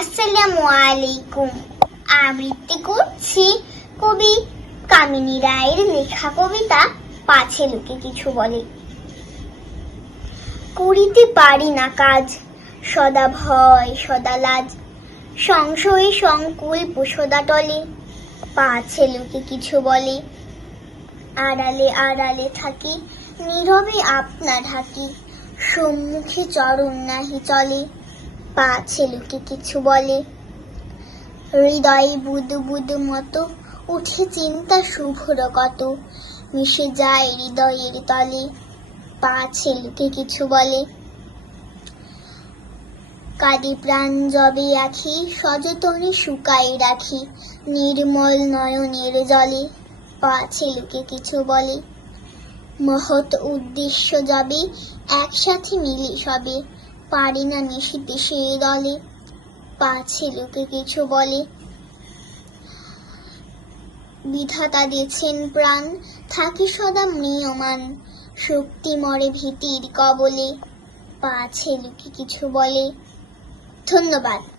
আসসালামু আলাইকুম। আবৃত্তি করছি কবি কামিনী রায়ের লেখা কবিতা, পাছে লোকে কিছু বলে। করিতে পারি না কাজ, সদা ভয়, সদা লাজ। সংশয়ে সংকুল পোষদা টলে, পাছে লোকে কিছু বলে। আড়ালে আড়ালে থাকি, নীরবে আপনা ঢাকি সম্মুখে চরণ নাহি চলে। পাছে লোকে কিছু বলে। হৃদয়ে বুদু বুদু মতো উঠে চিন্তা শুভ্র কত মিশে যায় হৃদয়ের তলে। পা লোকে কিছু বলে। কাদি প্রাণ জবে আখি, সযতনে শুকাই রাখি নির্মল নয়নের জলে। পা লোকে কিছু বলে। মহৎ উদ্দেশ্য যাবে একসাথে মিলে সবে। পারি না মিশিতে সেই দলে। পা ছেলেকে কিছু বলে। বিধাতা দিয়েছেন প্রাণ, থাকি সদা মৃয়মান শক্তি মরে ভীতির কবলে। পাছে লোকে কিছু বলে। ধন্যবাদ।